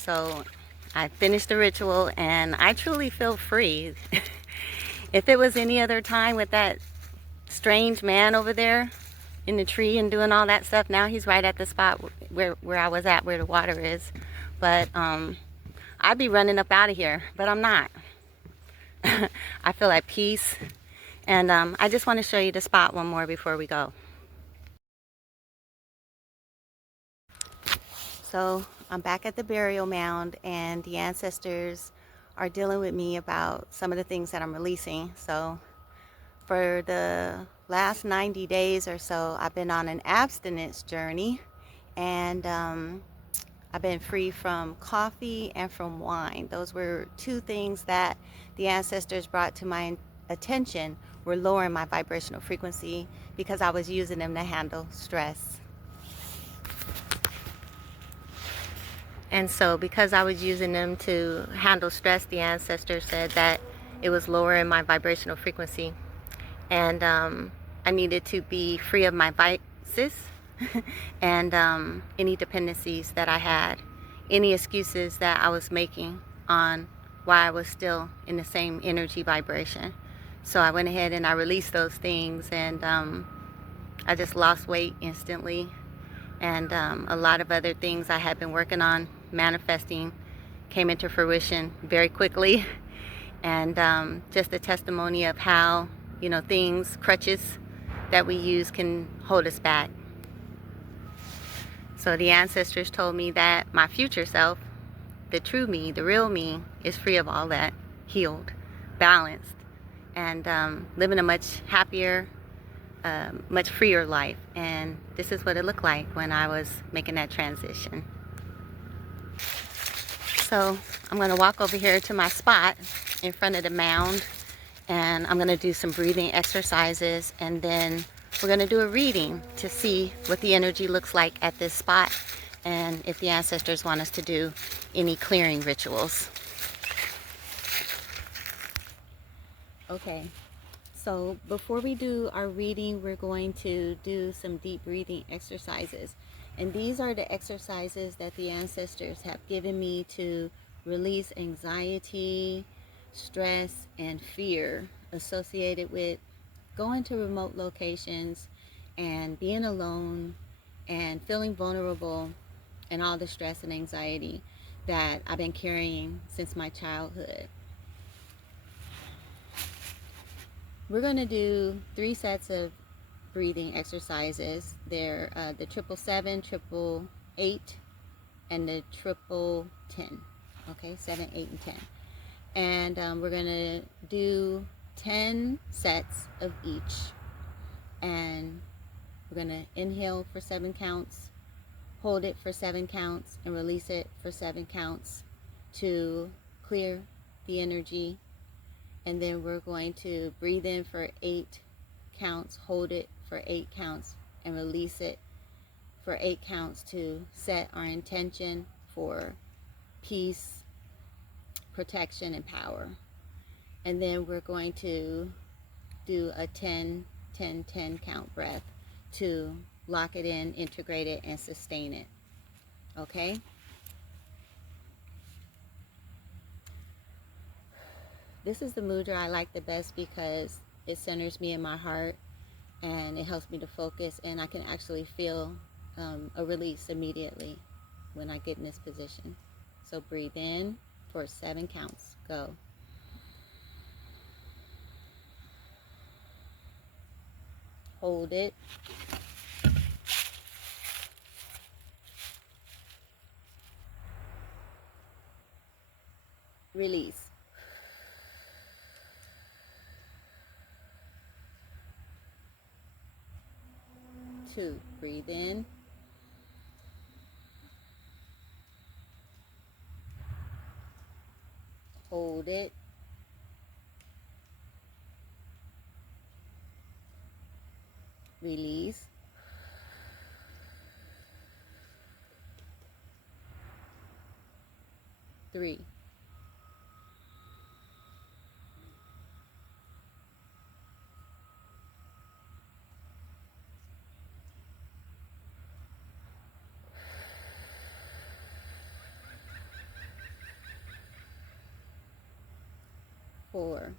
So I finished the ritual and I truly feel free. If it was any other time with that strange man over there in the tree and doing all that stuff, now he's right at the spot where I was at, where the water is. But I'd be running up out of here, but I'm not. I feel at peace. And I just want to show you the spot one more before we go. So I'm back at the burial mound, and the ancestors are dealing with me about some of the things that I'm releasing. So for the last 90 days or so, I've been on an abstinence journey, and I've been free from coffee and from wine. Those were two things that the ancestors brought to my attention were lowering my vibrational frequency because I was using them to handle stress. And so because I was using them to handle stress, the ancestors said that it was lowering my vibrational frequency. And I needed to be free of my vices and any dependencies that I had, any excuses that I was making on why I was still in the same energy vibration. So I went ahead and I released those things, and I just lost weight instantly. And a lot of other things I had been working on manifesting came into fruition very quickly. And just a testimony of how, things, crutches that we use can hold us back. So the ancestors told me that my future self, the true me, the real me, is free of all that, healed, balanced, and living a much happier, much freer life. And this is what it looked like when I was making that transition. So I'm going to walk over here to my spot in front of the mound, and I'm going to do some breathing exercises, and then we're going to do a reading to see what the energy looks like at this spot, and if the ancestors want us to do any clearing rituals. Okay, so before we do our reading, we're going to do some deep breathing exercises. And these are the exercises that the ancestors have given me to release anxiety, stress, and fear associated with going to remote locations and being alone and feeling vulnerable, and all the stress and anxiety that I've been carrying since my childhood. We're going to do 3 sets of breathing exercises. They're the 777, 888, and the 1010. Okay, 7, 8, and 10. And we're going to do 10 sets of each. And we're going to inhale for 7 counts, hold it for 7 counts, and release it for 7 counts to clear the energy. And then we're going to breathe in for 8 counts, hold it for 8 counts, and release it for 8 counts to set our intention for peace, protection, and power. And then we're going to do a 10, 10, 10 count breath to lock it in, integrate it, and sustain it. Okay? This is the mudra I like the best because it centers me in my heart, and it helps me to focus, and I can actually feel a release immediately when I get in this position. So breathe in for 7 counts. Go. Hold it. Release. Two, breathe in. Hold it. Release. 3. 4,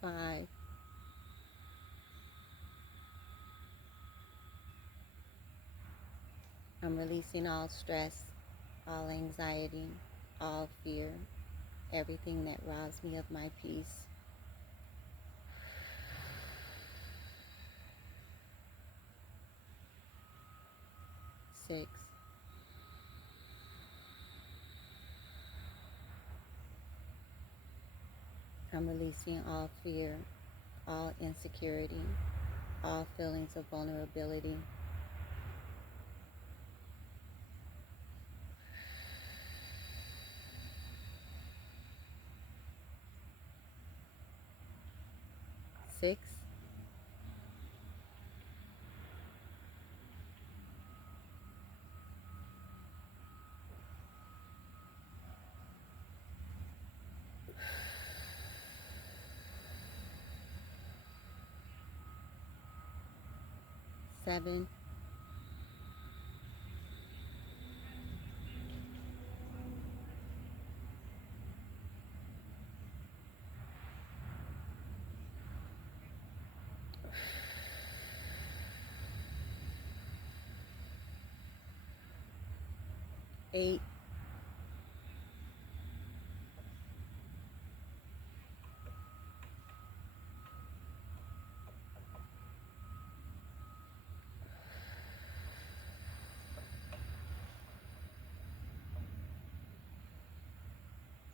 5, I'm releasing all stress, all anxiety, all fear, everything that robs me of my peace. 6, I'm releasing all fear, all insecurity, all feelings of vulnerability. 6, 7, 8,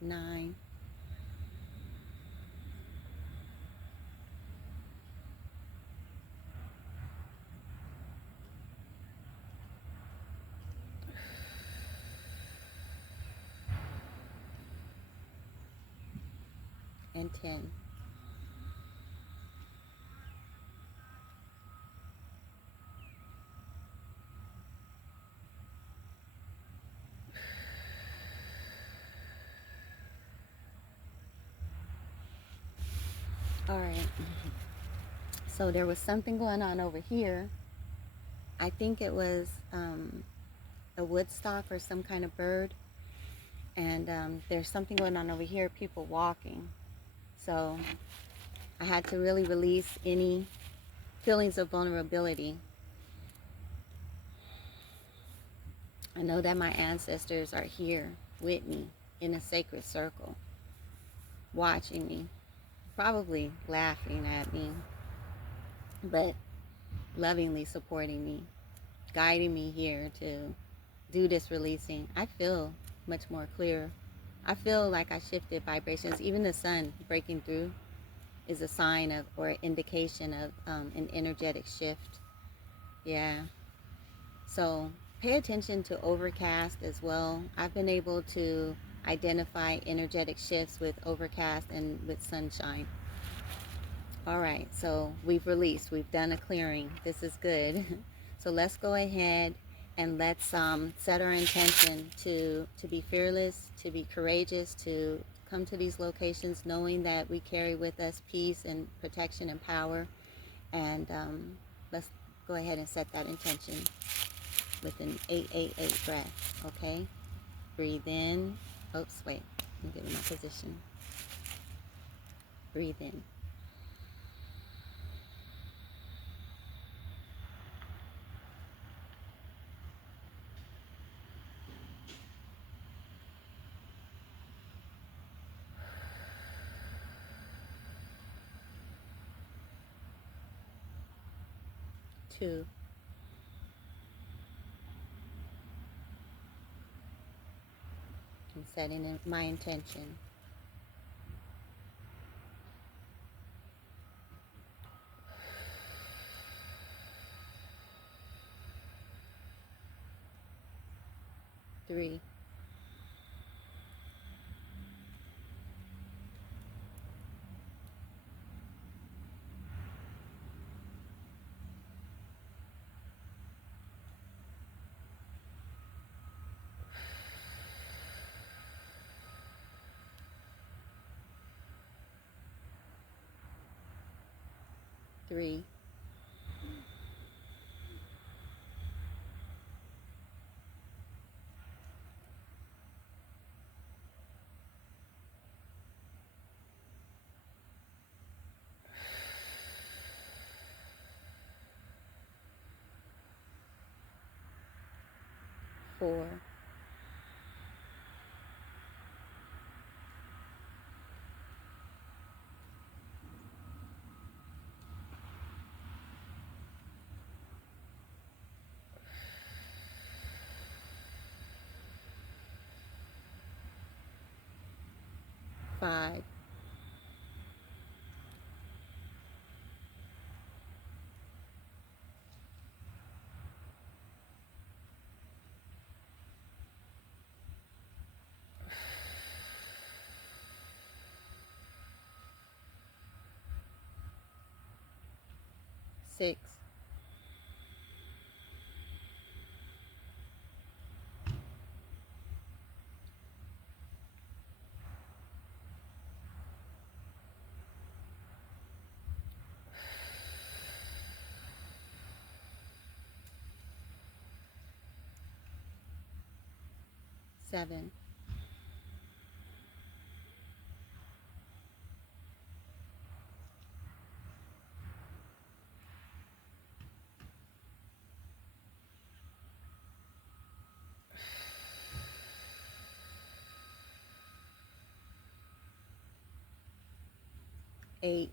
9, 10. All right. So there was something going on over here. I think it was a woodstock or some kind of bird. And there's something going on over here, people walking. So I had to really release any feelings of vulnerability. I know that my ancestors are here with me in a sacred circle, watching me, probably laughing at me, but lovingly supporting me, guiding me here to do this releasing. I feel much more clear. I feel like I shifted vibrations. Even the sun breaking through is a sign of, or indication of an energetic shift. Yeah. So pay attention to overcast as well. I've been able to identify energetic shifts with overcast and with sunshine. All right, so we've released, we've done a clearing. This is good. So let's go ahead and let's set our intention to be fearless, to be courageous, to come to these locations knowing that we carry with us peace and protection and power. And let's go ahead and set that intention with an 888 breath, okay? Breathe in. Oops, wait, I'm getting my position. Breathe in. 2, 'I'm setting in my intention. 3, 2, 3, 4, 5, 6, 7, 8,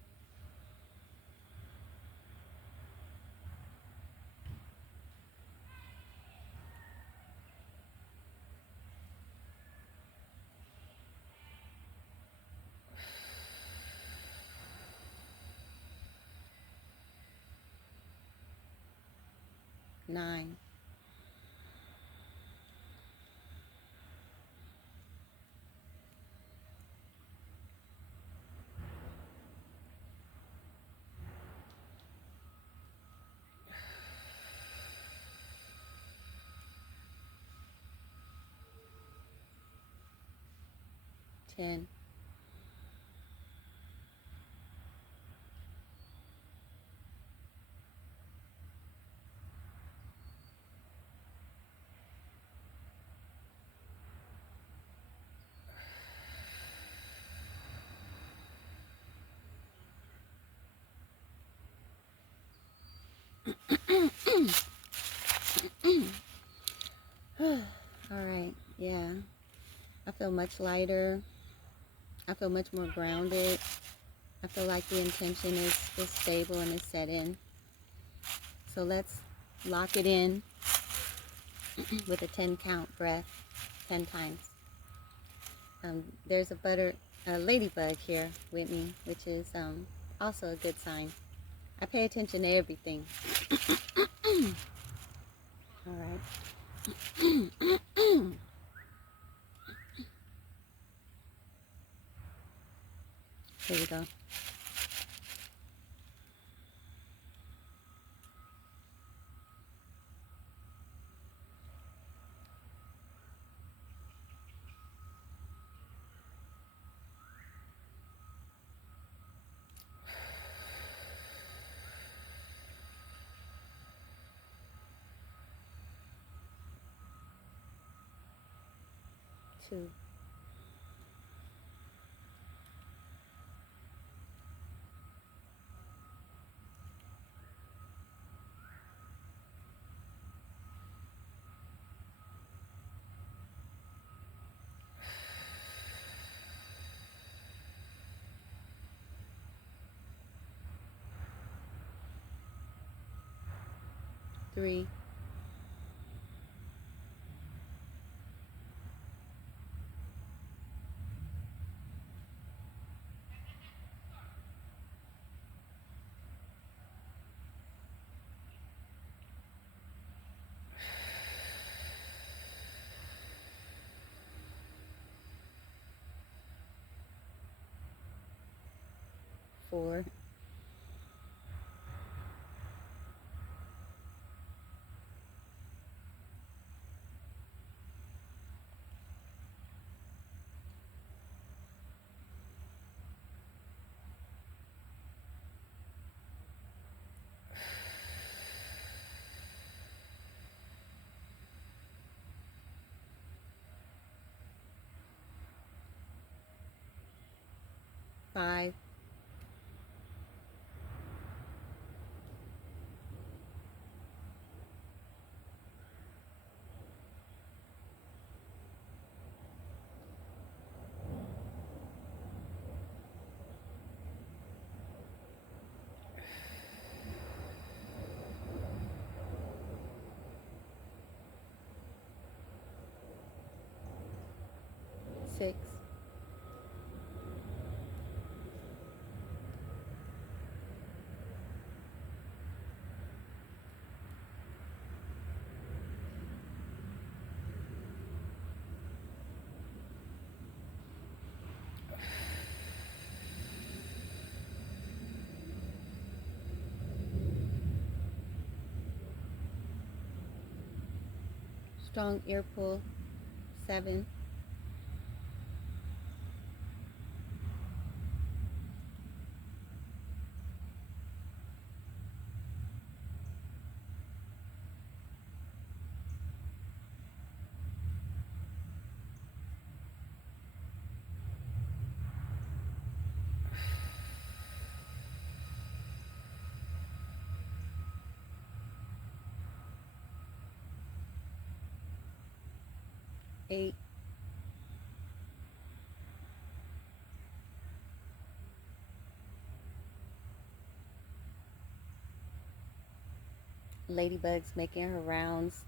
9, 10, 10. All right, yeah. I feel much lighter. I feel much more grounded. I feel like the intention is stable and is set in. So let's lock it in with a 10 count breath 10 times. There's a ladybug here with me, which is also a good sign. I pay attention to everything. All right. Here we go. Two. 3, 4, 5, 6, strong ear pull, 7, 8, 'Ladybug's making her rounds.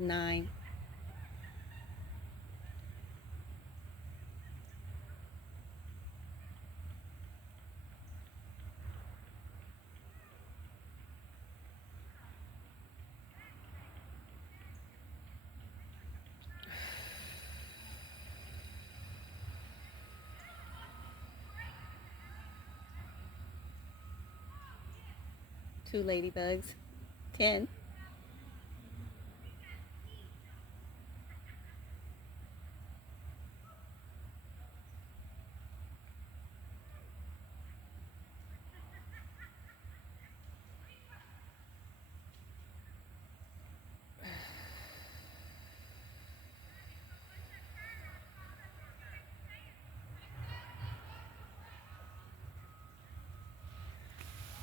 9, 2 ladybugs, 10,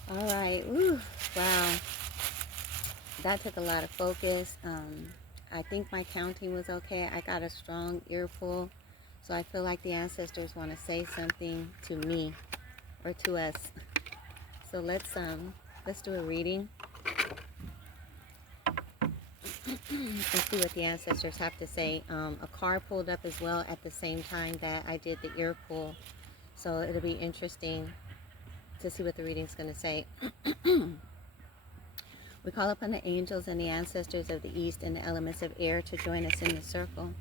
'All right. Woo. Wow. That took a lot of focus. I think my counting was okay. I got a strong ear pull. So I feel like the ancestors want to say something to me or to us. So let's do a reading and see what the ancestors have to say. A car pulled up as well at the same time that I did the ear pull. So it'll be interesting to see what the reading's going to say. We call upon the angels and the ancestors of the east and the elements of air to join us in the circle.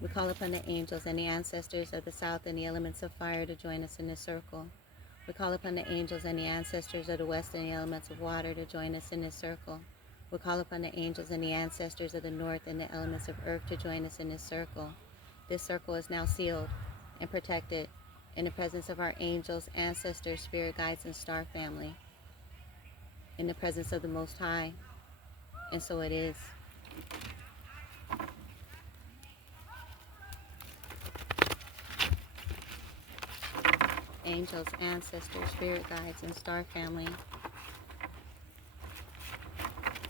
We call upon the angels and the ancestors of the south and the elements of fire to join us in the circle. We call upon the angels and the ancestors of the west and the elements of water to join us in this circle. We call upon the angels and the ancestors of the north and the elements of earth to join us in this circle. This circle is now sealed and protected in the presence of our angels, ancestors, spirit guides, and star family. In the presence of the Most High. And so it is. Angels, ancestors, spirit guides, and star family.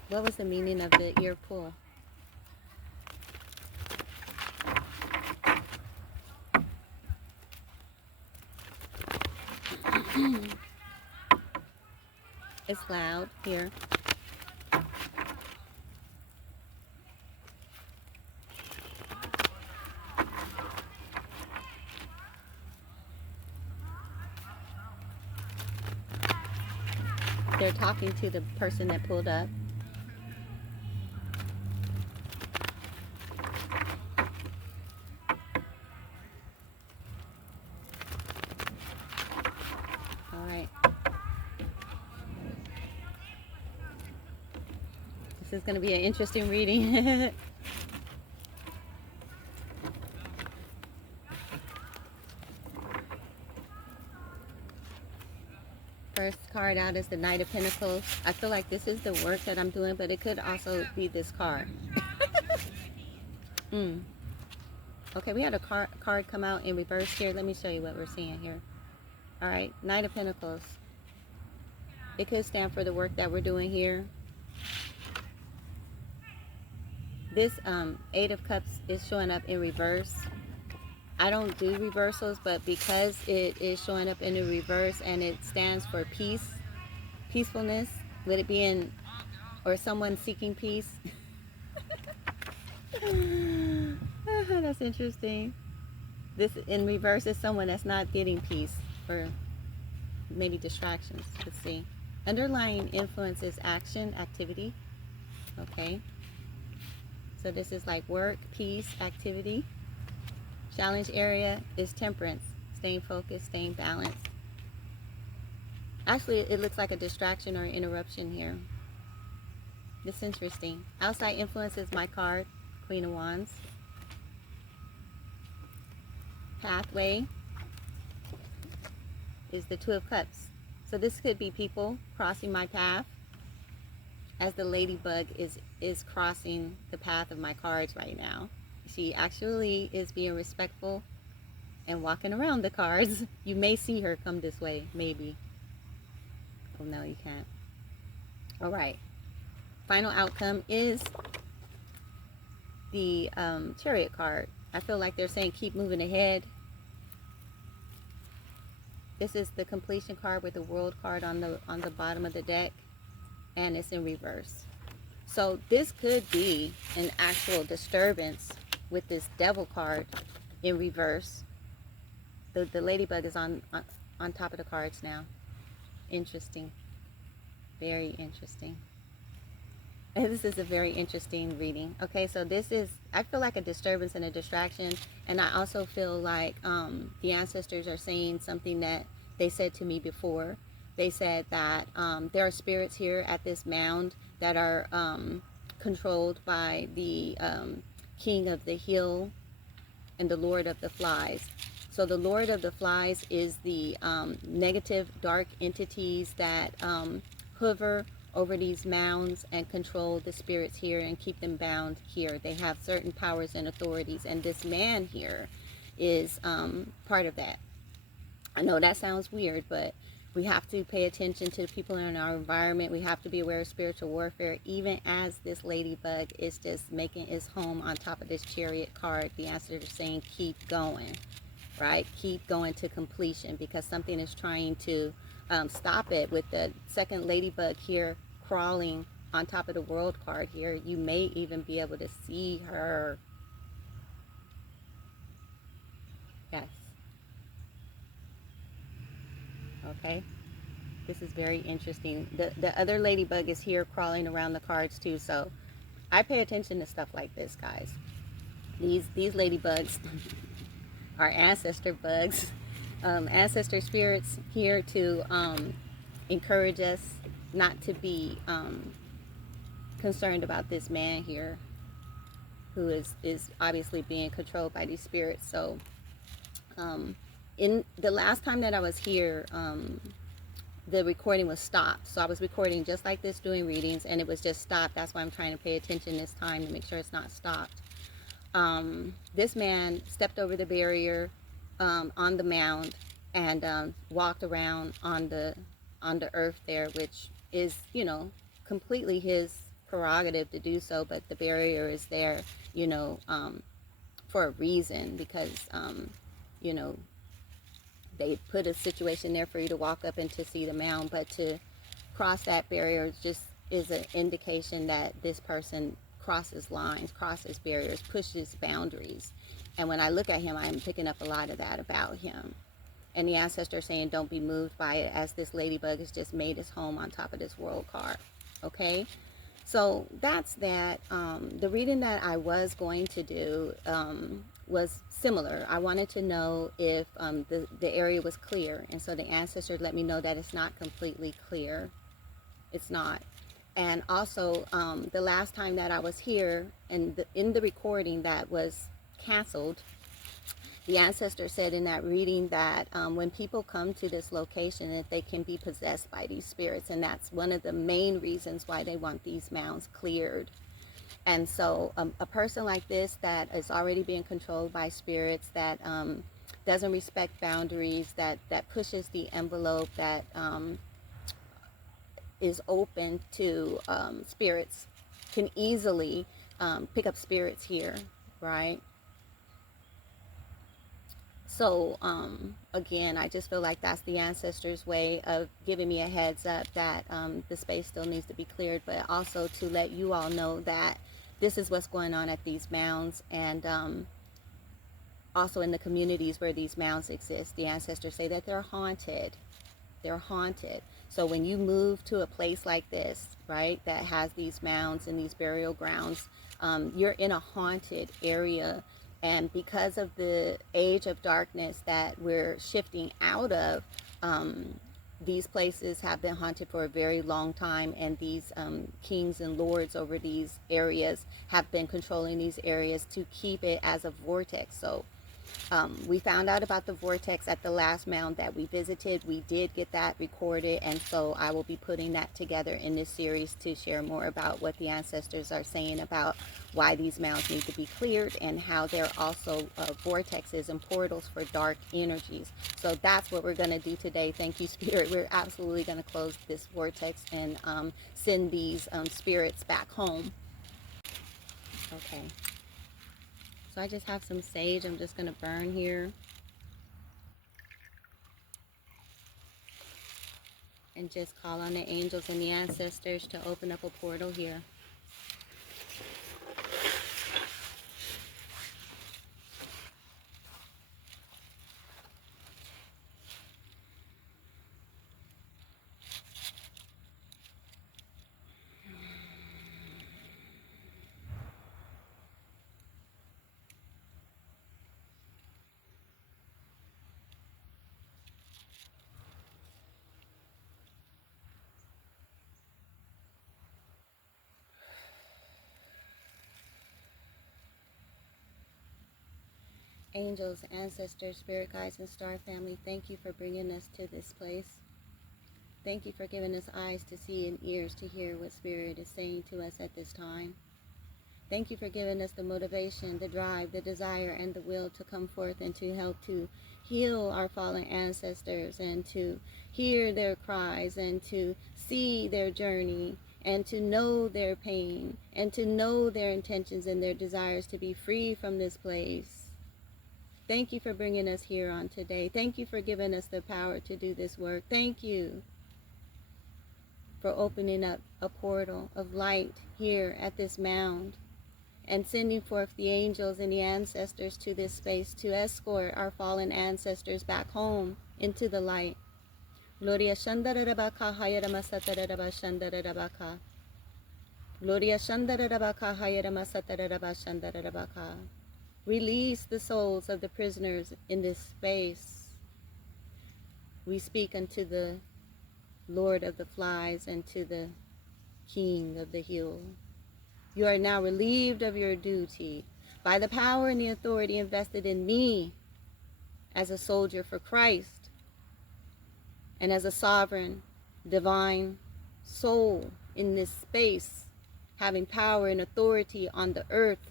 What was the meaning of the ear pull? It's loud here. They're talking to the person that pulled up. All right. This is going to be an interesting reading. first card out is the Knight of Pentacles. I feel like this is the work that I'm doing, but it could also be this card. Okay, we had a card come out in reverse here. Let me show you what we're seeing here. All right, Knight of Pentacles. It could stand for the work that we're doing here. This Eight of Cups is showing up in reverse. I don't do reversals, but because it is showing up in the reverse and it stands for peace, peacefulness, would it be in, or someone seeking peace? That's interesting. This in reverse is someone that's not getting peace, or maybe distractions. Let's see. Underlying influence is action, activity. Okay. So this is like work, peace, activity. Challenge area is temperance, staying focused, staying balanced. Actually, it looks like a distraction or interruption here. This is interesting. Outside influence is my card, Queen of Wands. Pathway is the Two of Cups. So this could be people crossing my path as the ladybug is crossing the path of my cards right now. She actually is being respectful and walking around the cards. You may see her come this way, maybe. Oh no, you can't. All right. Final outcome is the Chariot card. I feel like they're saying keep moving ahead. This is the completion card with the World card on the bottom of the deck, and it's in reverse. So this could be an actual disturbance with this Devil card in reverse. The ladybug is on top of the cards now. Interesting. Very interesting. And this is a very interesting reading. Okay, so this is, I feel like a disturbance and a distraction. And I also feel like the ancestors are saying something that they said to me before. They said that there are spirits here at this mound that are controlled by the King of the Hill and the Lord of the Flies. So the Lord of the Flies is the negative, dark entities that hover over these mounds and control the spirits here and keep them bound here. They have certain powers and authorities, and this man here is part of that. I know that sounds weird, but we have to pay attention to the people in our environment. We have to be aware of spiritual warfare, even as this ladybug is just making its home on top of this Chariot card. The answer is saying keep going, right? Keep going to completion, because something is trying to stop it. With the second ladybug here crawling on top of the World card here, you may even be able to see her. Yes. Okay. This is very interesting. The other ladybug is here crawling around the cards too. So I pay attention to stuff like this, guys. These ladybugs are ancestor bugs. Ancestor spirits here to encourage us not to be concerned about this man here, who is obviously being controlled by these spirits. So in the last time that I was here, the recording was stopped. So I was recording just like this, doing readings, and it was just stopped. That's why I'm trying to pay attention this time to make sure it's not stopped. This man stepped over the barrier on the mound and walked around on the earth there, which is, you know, completely his prerogative to do so, but the barrier is there, you know, for a reason, because you know, they put a situation there for you to walk up and to see the mound, but to cross that barrier just is an indication that this person crosses lines, crosses barriers, pushes boundaries. And when I look at him, I'm picking up a lot of that about him. And the ancestor saying don't be moved by it, as this ladybug has just made its home on top of this World card. Okay, so that's that. The reading that I was going to do was similar. I wanted to know if the area was clear, and so the ancestor let me know that it's not completely clear. It's not. And also the last time that I was here, and in the recording that was canceled, The ancestor said in that reading that when people come to this location, that they can be possessed by these spirits, and that's one of the main reasons why they want these mounds cleared. And so a person like this that is already being controlled by spirits, that doesn't respect boundaries, that pushes the envelope, that is open to spirits, can easily pick up spirits here, right? So again, I just feel like that's the ancestors' way of giving me a heads up that the space still needs to be cleared, but also to let you all know that this is what's going on at these mounds, and also in the communities where these mounds exist. The ancestors say that they're haunted. They're haunted. So when you move to a place like this, right, that has these mounds and these burial grounds, you're in a haunted area. And because of the age of darkness that we're shifting out of, these places have been haunted for a very long time, and these kings and lords over these areas have been controlling these areas to keep it as a vortex. So we found out about the vortex at the last mound that we visited. We did get that recorded, and so I will be putting that together in this series to share more about what the ancestors are saying about why these mounds need to be cleared, and how they're also vortexes and portals for dark energies. So that's what we're going to do today. Thank you, Spirit. We're absolutely going to close this vortex and send these spirits back home. Okay. So I just have some sage I'm just going to burn here. And just call on the angels and the ancestors to open up a portal here. Angels, ancestors, spirit guides, and star family, thank you for bringing us to this place. Thank you for giving us eyes to see and ears to hear what Spirit is saying to us at this time. Thank you for giving us the motivation, the drive, the desire, and the will to come forth and to help to heal our fallen ancestors, and to hear their cries, and to see their journey, and to know their pain, and to know their intentions and their desires to be free from this place. Thank you for bringing us here on today. Thank you for giving us the power to do this work. Thank you for opening up a portal of light here at this mound, and sending forth the angels and the ancestors to this space to escort our fallen ancestors back home into the light. Gloria Shandarabaka Hayarama Satarabha Shandarabaka. Gloria Shandarabaka Hayarama Satarabha Shandarabaka. Release the souls of the prisoners in this space. We speak unto the Lord of the Flies and to the King of the Hill. You are now relieved of your duty by the power and the authority invested in me as a soldier for Christ, and as a sovereign, divine soul in this space, having power and authority on the earth.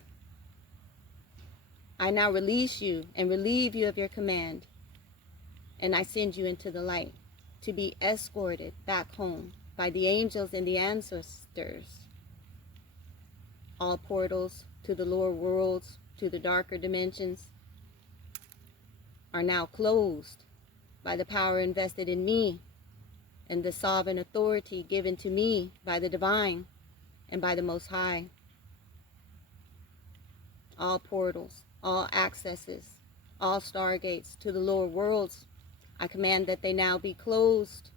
I now release you and relieve you of your command, and I send you into the light to be escorted back home by the angels and the ancestors. All portals to the lower worlds, to the darker dimensions, are now closed by the power invested in me and the sovereign authority given to me by the divine and by the Most High. All portals, all accesses, all stargates to the lower worlds, I command that they now be closed.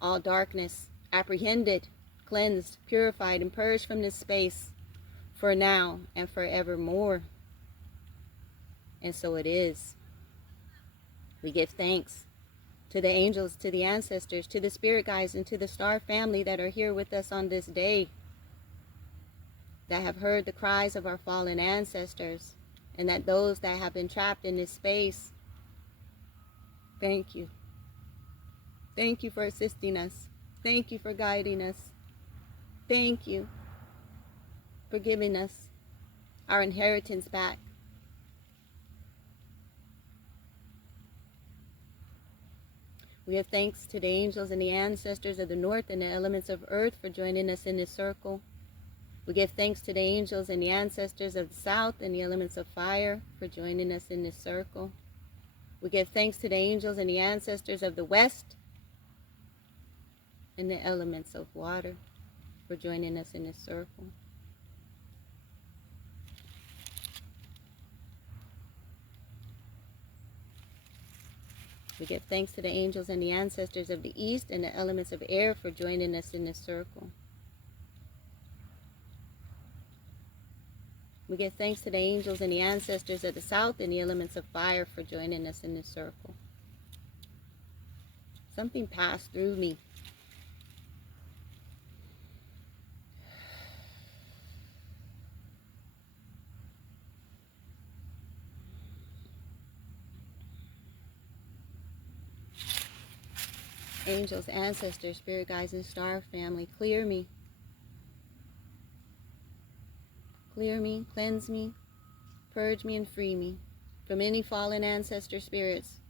All darkness apprehended, cleansed, purified, and purged from this space for now and forevermore. And so it is. We give thanks to the angels, to the ancestors, to the spirit guides, and to the star family that are here with us on this day, that have heard the cries of our fallen ancestors And that those that have been trapped in this space, thank you. Thank you for assisting us. Thank you for guiding us. Thank you for giving us our inheritance back. We give thanks to the angels and the ancestors of the north and the elements of earth for joining us in this circle. We give thanks to the angels and the ancestors of the south and the elements of fire for joining us in this circle. We give thanks to the angels and the ancestors of the west and the elements of water for joining us in this circle. We give thanks to the angels and the ancestors of the east and the elements of air for joining us in this circle. We give thanks to the angels and the ancestors of the south and the elements of fire for joining us in this circle. Something passed through me. Angels, ancestors, spirit guides, and star family, clear me. Clear me, cleanse me, purge me, and free me from any fallen ancestor spirits,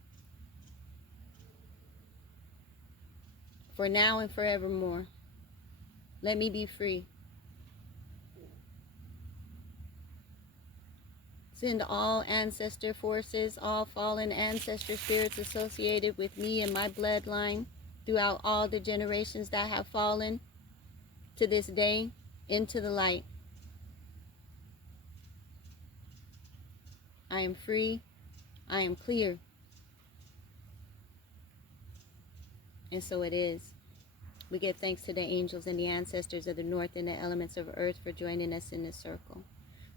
for now and forevermore. Let me be free. Send all ancestor forces, all fallen ancestor spirits associated with me and my bloodline throughout all the generations that have fallen to this day into the light. I am free. I am clear. And so it is. We give thanks to the angels and the ancestors of the north and the elements of earth for joining us in this circle.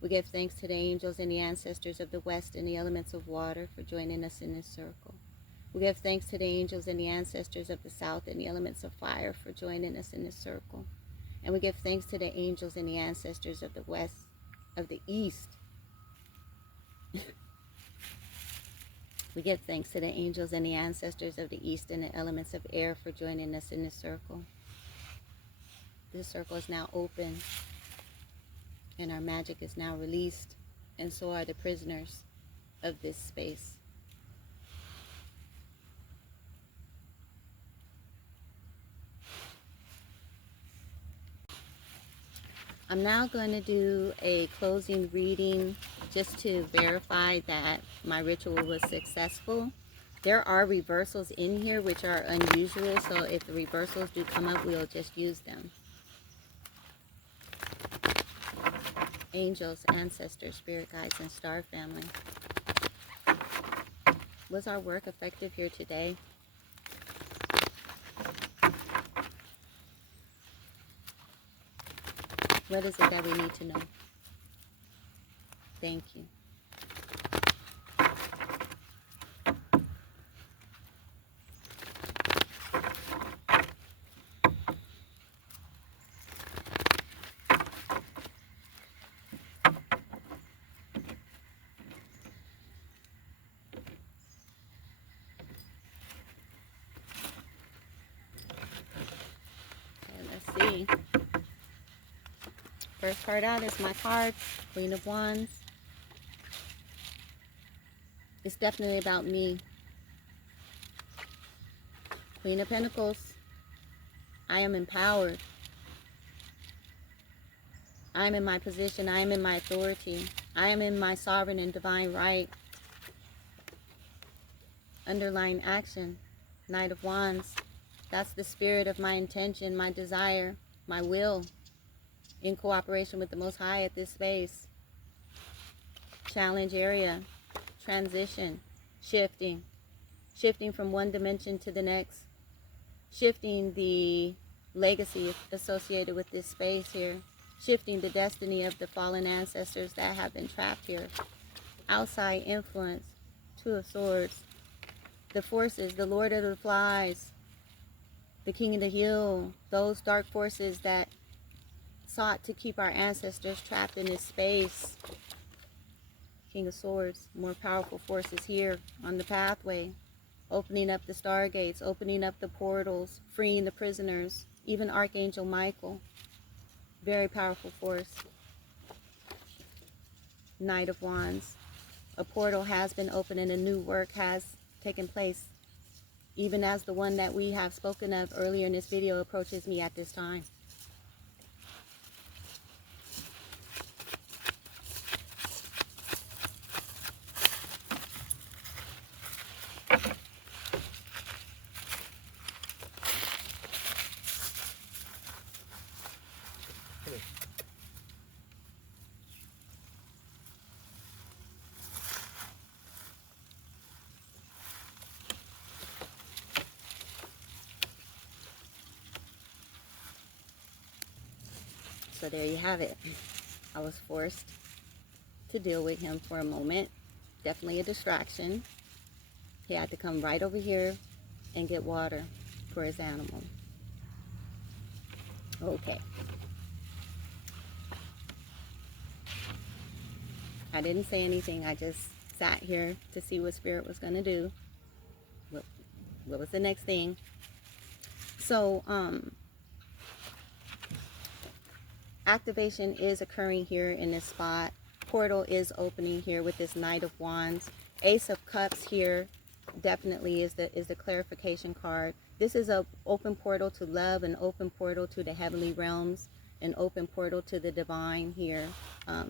We give thanks to the angels and the ancestors of the west and the elements of water for joining us in this circle. We give thanks to the angels and the ancestors of the south and the elements of fire for joining us in this circle. And we give thanks to the angels and the ancestors of the west, of the east. We give thanks to the angels and the ancestors of the east and the elements of air for joining us in this circle. This circle is now open, and our magic is now released, and so are the prisoners of this space. I'm now going to do a closing reading just to verify that my ritual was successful. There are reversals in here which are unusual, so if the reversals do come up, we'll just use them. Angels, ancestors, spirit guides, and star family. Was our work effective here today? What is it that we need to know? Thank you. Okay, let's see. First card out is my card, Queen of Wands. It's definitely about me. Queen of Pentacles. I am empowered. I am in my position. I am in my authority. I am in my sovereign and divine right. Underlying action, Knight of Wands. That's the spirit of my intention, my desire, my will, in cooperation with the Most High at this space. Challenge area, transition, shifting from one dimension to the next, shifting the legacy associated with this space here, shifting the destiny of the fallen ancestors that have been trapped here. Outside influence, Two of Swords, the forces, the Lord of the Flies, the King of the Hill, those dark forces that sought to keep our ancestors trapped in this space. King of Swords, more powerful forces here on the pathway, opening up the stargates, opening up the portals, freeing the prisoners, even Archangel Michael, very powerful force. Knight of Wands, a portal has been opened and a new work has taken place, even as the one that we have spoken of earlier in this video approaches me at this time. So there you have it. I was forced to deal with him for a moment. Definitely a distraction. He had to come right over here and get water for his animal. Okay. I didn't say anything. I just sat here to see what Spirit was going to do. What was the next thing? So, activation is occurring here in this spot. Portal is opening here with this Knight of Wands. Ace of Cups here definitely is the clarification card. This is an open portal to love, an open portal to the heavenly realms, an open portal to the divine here,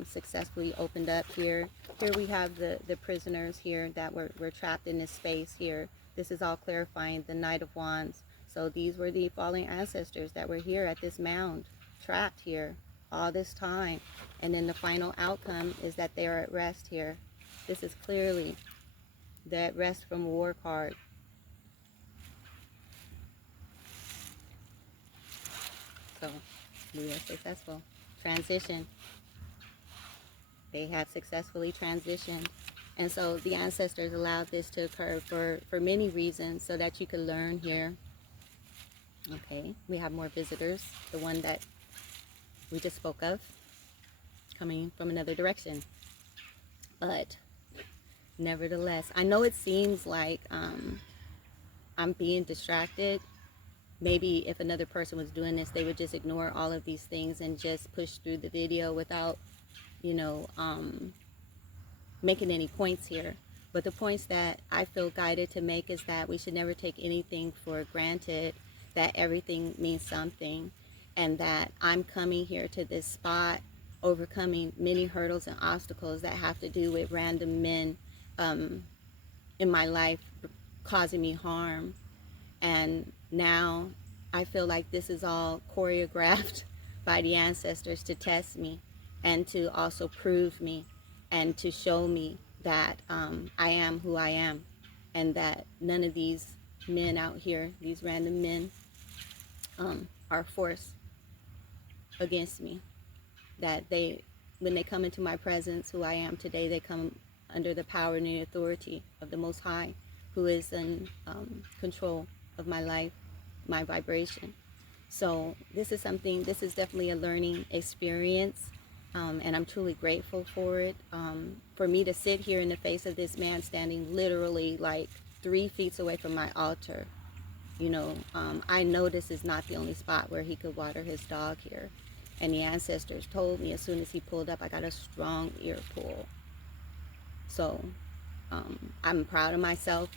successfully opened up here. Here we have the prisoners here that were trapped in this space here. This is all clarifying the Knight of Wands. So these were the fallen ancestors that were here at this mound, trapped here all this time. And then the final outcome is that they are at rest here. This is clearly that rest from war card. So we are successful. Transition. They have successfully transitioned. And so the ancestors allowed this to occur for many reasons, so that you could learn here. Okay, we have more visitors. The one that we just spoke of, coming from another direction. But nevertheless, I know it seems like I'm being distracted. Maybe if another person was doing this, they would just ignore all of these things and just push through the video without, you know, making any points here. But the points that I feel guided to make is that we should never take anything for granted, that everything means something, and that I'm coming here to this spot, overcoming many hurdles and obstacles that have to do with random men in my life causing me harm. And now I feel like this is all choreographed by the ancestors to test me and to also prove me and to show me that I am who I am, and that none of these men out here, these random men, are a force against me. That they, when they come into my presence, who I am today, they come under the power and the authority of the Most High, who is in control of my life, my vibration. So this is something, this is definitely a learning experience, and I'm truly grateful for it. For me to sit here in the face of this man standing literally like 3 feet away from my altar, you know, I know this is not the only spot where he could water his dog here. And the ancestors told me as soon as he pulled up, I got a strong ear pull. So I'm proud of myself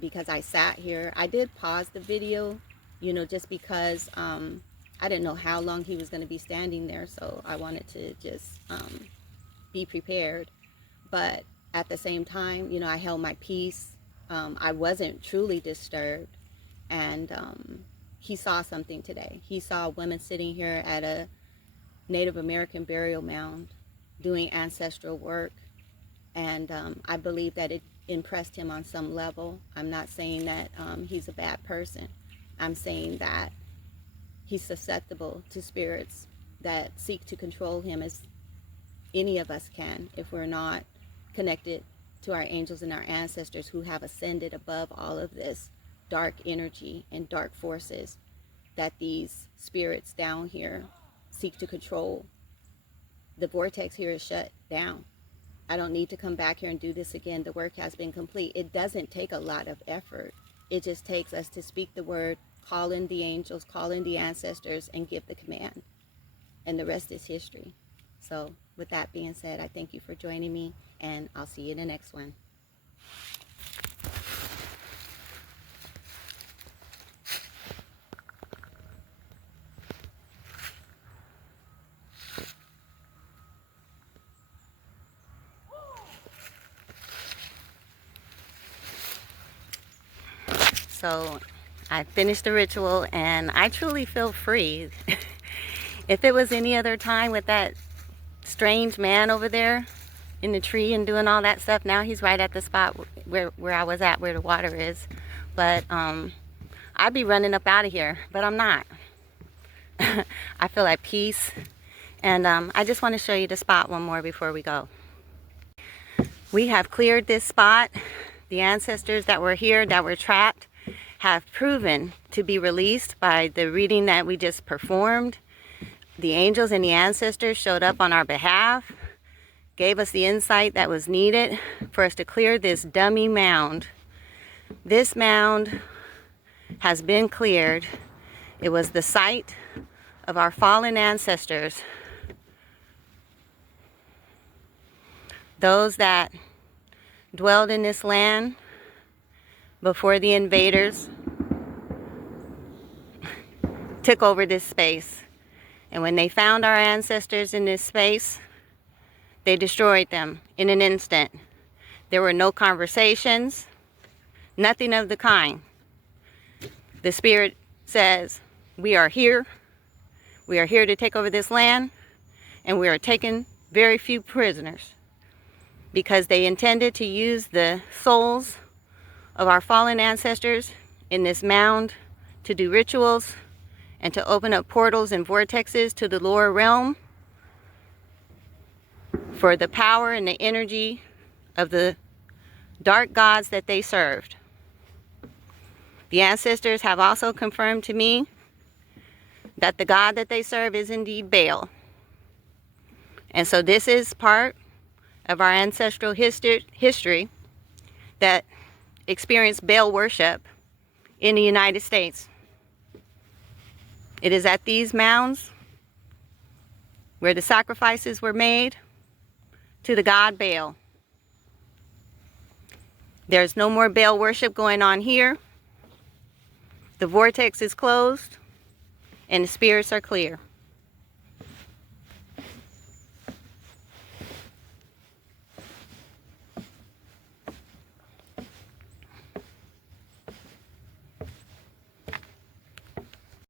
because I sat here. I did pause the video, you know, just because I didn't know how long he was going to be standing there. So I wanted to just be prepared. But at the same time, you know, I held my peace. I wasn't truly disturbed. And he saw something today. He saw women sitting here at a Native American burial mound doing ancestral work. And I believe that it impressed him on some level. I'm not saying that he's a bad person. I'm saying that he's susceptible to spirits that seek to control him, as any of us can if we're not connected to our angels and our ancestors who have ascended above all of this dark energy and dark forces that these spirits down here seek to control. The vortex here is shut down. I don't need to come back here and do this again. The work has been complete. It doesn't take a lot of effort. It just takes us to speak the word, call in the angels, call in the ancestors, and give the command. And the rest is history. So with that being said, I thank you for joining me, and I'll see you in the next one. So I finished the ritual, and I truly feel free. If it was any other time with that strange man over there in the tree and doing all that stuff, now he's right at the spot where I was at, where the water is. But I'd be running up out of here, but I'm not. I feel at peace, and I just want to show you the spot one more before we go. We have cleared this spot. The ancestors that were here, that were trapped, have proven to be released by the reading that we just performed. The angels and the ancestors showed up on our behalf, gave us the insight that was needed for us to clear this dummy mound. This mound has been cleared. It was the site of our fallen ancestors, those that dwelled in this land before the invaders took over this space. And when they found our ancestors in this space, they destroyed them in an instant. There were no conversations, nothing of the kind. The Spirit says, we are here. We are here to take over this land, and we are taking very few prisoners, because they intended to use the souls of our fallen ancestors in this mound to do rituals and to open up portals and vortexes to the lower realm for the power and the energy of the dark gods that they served. The ancestors have also confirmed to me that the god that they serve is indeed Baal. And so this is part of our ancestral history that experienced Baal worship in the United States. It is at these mounds where the sacrifices were made to the god Baal. There's no more Baal worship going on here. The vortex is closed, and the spirits are clear.